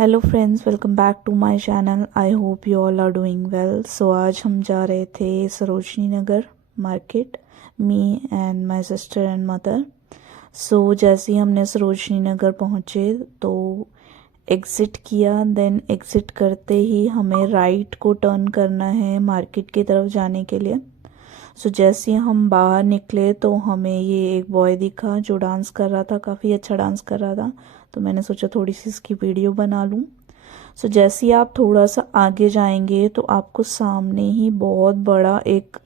Hello friends, welcome back to my channel. I hope you all are doing well. So आज हम जा रहे थे Sarojini Nagar market, me and my sister and mother. So जैसे ही हमने सरोजनी नगर पहुँचे तो एग्ज़िट किया। देन एग्ज़िट करते ही हमें राइट को टर्न करना है मार्केट की तरफ जाने के लिए। सो जैसे ही हम बाहर निकले तो हमें ये एक बॉय दिखा जो डांस कर रहा था, काफ़ी अच्छा डांस कर रहा था। तो मैंने सोचा थोड़ी सी इसकी वीडियो बना लूँ। सो जैसे ही आप थोड़ा सा आगे जाएंगे तो आपको सामने ही बहुत बड़ा एक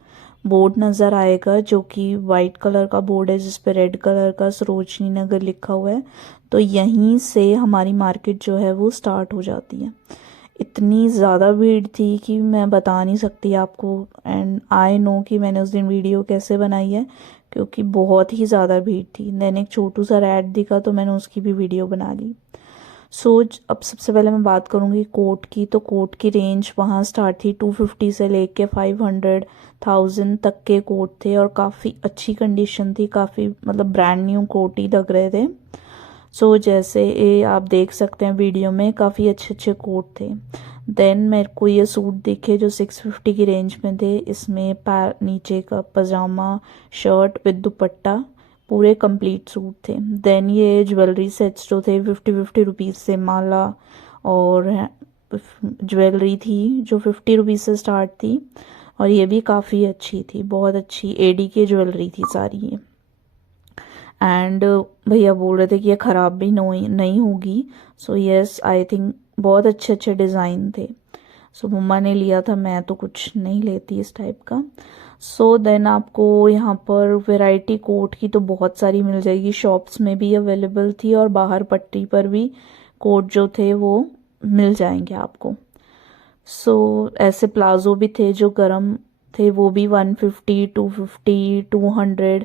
बोर्ड नज़र आएगा जो कि वाइट कलर का बोर्ड है जिस पे रेड कलर का सरोजनी नगर लिखा हुआ है। तो यहीं से हमारी मार्केट जो है वो स्टार्ट हो जाती है। इतनी ज़्यादा भीड़ थी कि मैं बता नहीं सकती आपको। एंड आई नो कि मैंने उस दिन वीडियो कैसे बनाई है, क्योंकि बहुत ही ज़्यादा भीड़ थी। देन एक छोटू सा रैड दिखा तो मैंने उसकी भी वीडियो बना ली। अब सबसे पहले मैं बात करूँगी कोट की। तो कोट की रेंज वहाँ स्टार्ट थी 250 से लेके 500,000 तक के कोट थे और काफ़ी अच्छी कंडीशन थी, काफ़ी मतलब ब्रांड न्यू कोट ही लग रहे थे। जैसे ये आप देख सकते हैं वीडियो में, काफ़ी अच्छे अच्छे कोट थे। देन मेरे को ये सूट दिखे जो 650 की रेंज में थे। इसमें पैर नीचे का पजामा, शर्ट विद दुपट्टा, पूरे कंप्लीट सूट थे। देन ये ज्वेलरी सेट्स जो थे 50 रुपीज़ से, माला और ज्वेलरी थी जो 50 रुपीज़ से स्टार्ट थी। और ये भी काफ़ी अच्छी थी, बहुत अच्छी एडी की ज्वेलरी थी सारी ये। एंड भैया बोल रहे थे कि ये ख़राब भी नहीं होगी। यस, आई थिंक बहुत अच्छे अच्छे डिज़ाइन थे। मम्मा ने लिया था, मैं तो कुछ नहीं लेती इस टाइप का। देन आपको यहाँ पर वैरायटी कोट की तो बहुत सारी मिल जाएगी, शॉप्स में भी अवेलेबल थी और बाहर पट्टी पर भी कोट जो थे वो मिल जाएंगे आपको। ऐसे प्लाजो भी थे जो गरम थे, वो भी 150, 250, 200।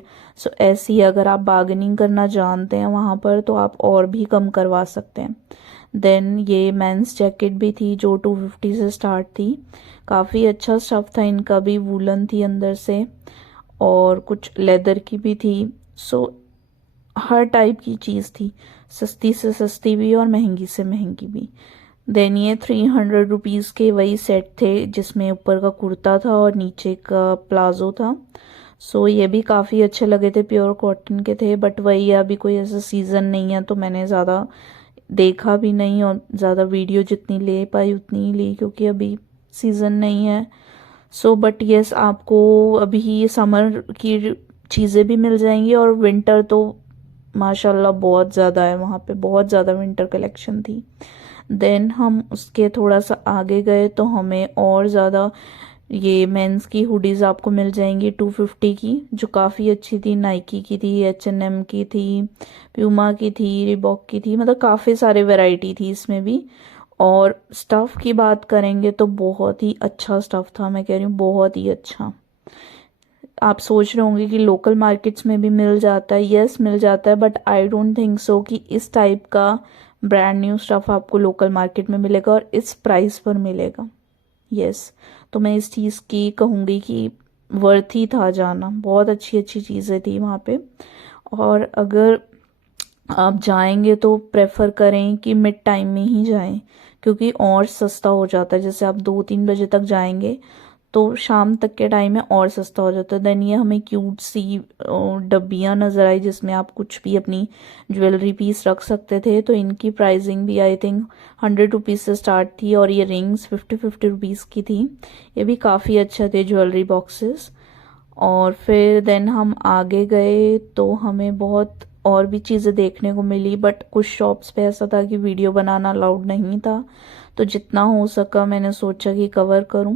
ऐसी अगर आप बार्गेनिंग करना जानते हैं वहाँ पर तो आप और भी कम करवा सकते हैं। देन ये मेंस जैकेट भी थी जो 250 से स्टार्ट थी। काफ़ी अच्छा स्टफ था इनका भी, वूलन थी अंदर से और कुछ लेदर की भी थी। हर टाइप की चीज़ थी, सस्ती से सस्ती भी और महंगी से महंगी भी। देन ये 300 रुपीज़ के वही सेट थे जिसमें ऊपर का कुर्ता था और नीचे का प्लाजो था। ये भी काफ़ी अच्छे लगे थे, प्योर कॉटन के थे। बट वही अभी कोई ऐसा सीज़न नहीं है तो मैंने ज़्यादा देखा भी नहीं और ज़्यादा वीडियो जितनी ले पाई उतनी ही ली, क्योंकि अभी सीज़न नहीं है। बट यस, आपको अभी समर की चीज़ें भी मिल जाएंगी और विंटर तो माशाल्लाह बहुत ज़्यादा है, वहाँ पे बहुत ज़्यादा विंटर कलेक्शन थी। देन हम उसके थोड़ा सा आगे गए तो हमें और ज़्यादा ये मेंस की हुडीज़ आपको मिल जाएंगी 250 की, जो काफ़ी अच्छी थी। नाइकी की थी, H&M की थी, प्यूमा की थी, रिबॉक की थी, मतलब काफ़ी सारे वैरायटी थी इसमें भी। और स्टफ़ की बात करेंगे तो बहुत ही अच्छा स्टफ़ था, मैं कह रही हूँ बहुत ही अच्छा। आप सोच रहे होंगे कि लोकल मार्केट्स में भी मिल जाता है। यस, मिल जाता है, but I don't think so कि इस टाइप का ब्रांड न्यू स्टफ़ आपको लोकल मार्केट में मिलेगा और इस प्राइस पर मिलेगा। यस, तो मैं इस चीज़ की कहूँगी कि वर्थ ही था जाना, बहुत अच्छी अच्छी चीज़ें थी वहाँ पे। और अगर आप जाएंगे तो प्रेफर करें कि मिड टाइम में ही जाएं, क्योंकि और सस्ता हो जाता है। जैसे आप 2-3 बजे तक जाएंगे तो शाम तक के टाइम में और सस्ता हो जाता है। देन ये हमें क्यूट सी डब्बियाँ नज़र आई जिसमें आप कुछ भी अपनी ज्वेलरी पीस रख सकते थे। तो इनकी प्राइसिंग भी आई थिंक 100 रुपीज़ से स्टार्ट थी और ये रिंग्स 50 रुपीज़ की थी। ये भी काफ़ी अच्छे थे ज्वेलरी बॉक्सेस। और फिर देन हम आगे गए तो हमें बहुत और भी चीज़ें देखने को मिली, बट कुछ शॉप्स पे ऐसा था कि वीडियो बनाना अलाउड नहीं था, तो जितना हो सका मैंने सोचा कि कवर करूं।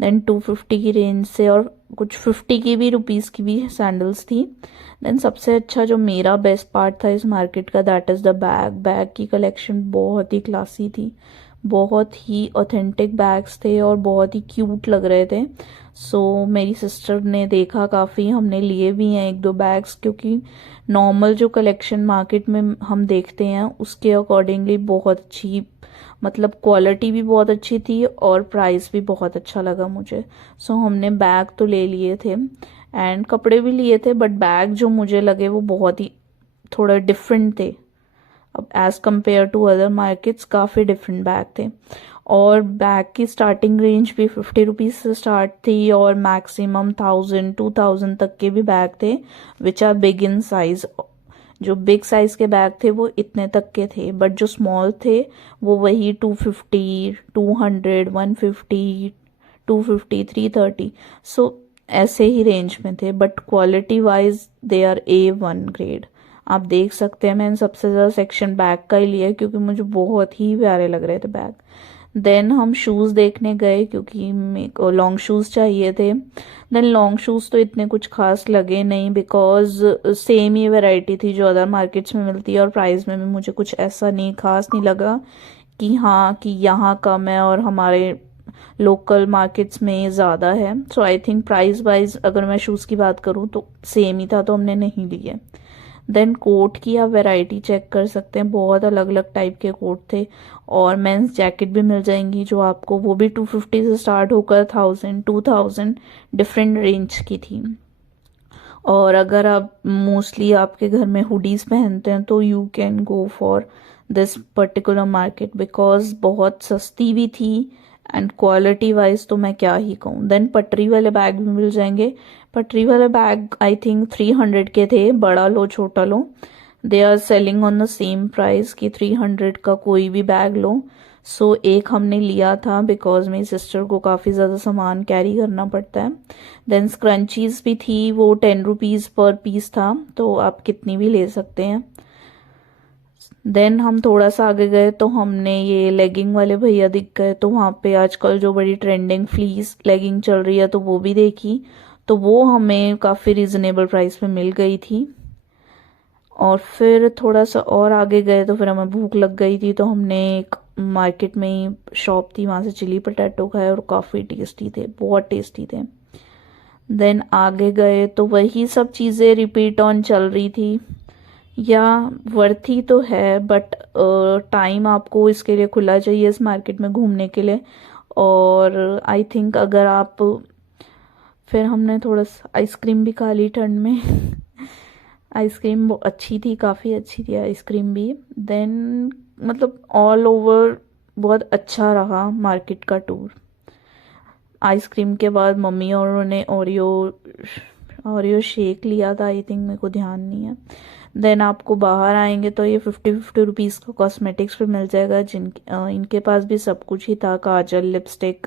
देन 250 की रेंज से और कुछ 50 की भी रुपीज़ की भी सैंडल्स थी। देन सबसे अच्छा जो मेरा बेस्ट पार्ट था इस मार्केट का, दैट इज़ द बैग की कलेक्शन बहुत ही क्लासी थी, बहुत ही ऑथेंटिक बैग्स थे और बहुत ही क्यूट लग रहे थे। मेरी सिस्टर ने देखा काफ़ी, हमने लिए भी हैं 1-2 बैग्स, क्योंकि नॉर्मल जो कलेक्शन मार्केट में हम देखते हैं उसके अकॉर्डिंगली बहुत अच्छी, मतलब क्वालिटी भी बहुत अच्छी थी और प्राइस भी बहुत अच्छा लगा मुझे। हमने बैग तो ले लिए थे एंड कपड़े भी लिए थे, बट बैग जो मुझे लगे वो बहुत ही थोड़ा डिफरेंट थे। अब as compare to other markets काफ़ी डिफरेंट बैग थे। और बैग की स्टार्टिंग रेंज भी 50 रुपीज़ से स्टार्ट थी और मैक्सिमम 1000-2000 तक के भी बैग थे which are big in size. जो बिग साइज के बैग थे वो इतने तक के थे, बट जो स्मॉल थे वो वही 250, 200, 150, 250, 330, सो ऐसे ही रेंज में थे। But quality wise they are A1 grade. आप देख सकते हैं मैंने सबसे ज़्यादा सेक्शन बैग का ही लिया क्योंकि मुझे बहुत ही प्यारे लग रहे थे बैग। देन हम शूज़ देखने गए क्योंकि मेरे को लॉन्ग शूज़ चाहिए थे। देन लॉन्ग शूज़ तो इतने कुछ खास लगे नहीं बिकॉज सेम ही वैरायटी थी जो अदर मार्केट्स में मिलती है और प्राइस में भी मुझे कुछ ऐसा नहीं खास नहीं लगा कि हाँ कि यहाँ कम है और हमारे लोकल मार्केट्स में ज़्यादा है। सो आई थिंक प्राइस वाइज अगर मैं शूज़ की बात करूँ तो सेम ही था, तो हमने नहीं लिए। देन कोट की आप वैरायटी चेक कर सकते हैं, बहुत अलग अलग टाइप के कोट थे और मेंस जैकेट भी मिल जाएंगी जो आपको वो भी 250 से स्टार्ट होकर 1000-2000 डिफरेंट रेंज की थी। और अगर आप मोस्टली आपके घर में हुडीज पहनते हैं तो you can go for this particular market because बहुत सस्ती भी थी एंड क्वालिटी वाइज तो मैं क्या ही कहूँ। देन पटरी वाले बैग भी मिल जाएंगे। पटरी वाले बैग आई थिंक 300 के थे, बड़ा लो छोटा लो they are selling on the same price कि 300 का कोई भी बैग लो। सो एक हमने लिया था बिकॉज मेरी सिस्टर को काफ़ी ज़्यादा सामान कैरी करना पड़ता है। देन स्क्रंचीज भी थी, वो 10 रुपीज़ पर पीस था, तो आप कितनी भी ले सकते हैं। देन हम थोड़ा सा आगे गए तो हमने ये लेगिंग वाले भैया दिख गए, तो वहाँ पे आजकल जो बड़ी ट्रेंडिंग फ्लीस लेगिंग चल रही है तो वो भी देखी, तो वो हमें काफ़ी रिजनेबल प्राइस में मिल गई थी। और फिर थोड़ा सा और आगे गए तो फिर हमें भूख लग गई थी, तो हमने एक मार्केट में ही शॉप थी वहाँ से चिली पटैटो खाए और काफ़ी टेस्टी थे, बहुत टेस्टी थे। देन आगे गए तो वही सब चीज़ें रिपीट ऑन चल रही थी, या वर्थी तो है बट टाइम आपको इसके लिए खुला चाहिए इस मार्केट में घूमने के लिए। और आई थिंक अगर आप फिर हमने थोड़ा सा आइसक्रीम भी खा ली ठंड में आइसक्रीम अच्छी थी, काफ़ी अच्छी थी आइसक्रीम भी। देन मतलब ऑल ओवर बहुत अच्छा रहा मार्केट का टूर। आइसक्रीम के बाद मम्मी और उन्होंने ओरियो शेक लिया था, आई थिंक, मेरे को ध्यान नहीं है। देन आपको बाहर आएंगे तो ये 50 रुपीज़ का कॉस्मेटिक्स पे मिल जाएगा, इनके पास भी सब कुछ ही था, काजल, लिपस्टिक।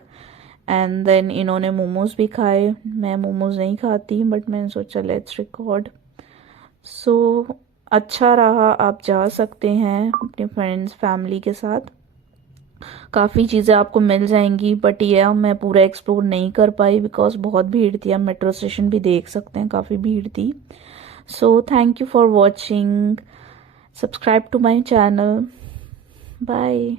एंड देन इन्होंने मोमोज भी खाए। मैं मोमोज नहीं खाती बट मैंने सोचा लेट्स रिकॉर्ड। सो अच्छा रहा, आप जा सकते हैं अपने फ्रेंड्स फैमिली के साथ, काफ़ी चीज़ें आपको मिल जाएंगी। बट ये मैं पूरा एक्सप्लोर नहीं कर पाई बिकॉज बहुत भीड़ थी। आप मेट्रो स्टेशन भी देख सकते हैं, काफ़ी भीड़ थी। So thank you for watching, subscribe to my channel, bye.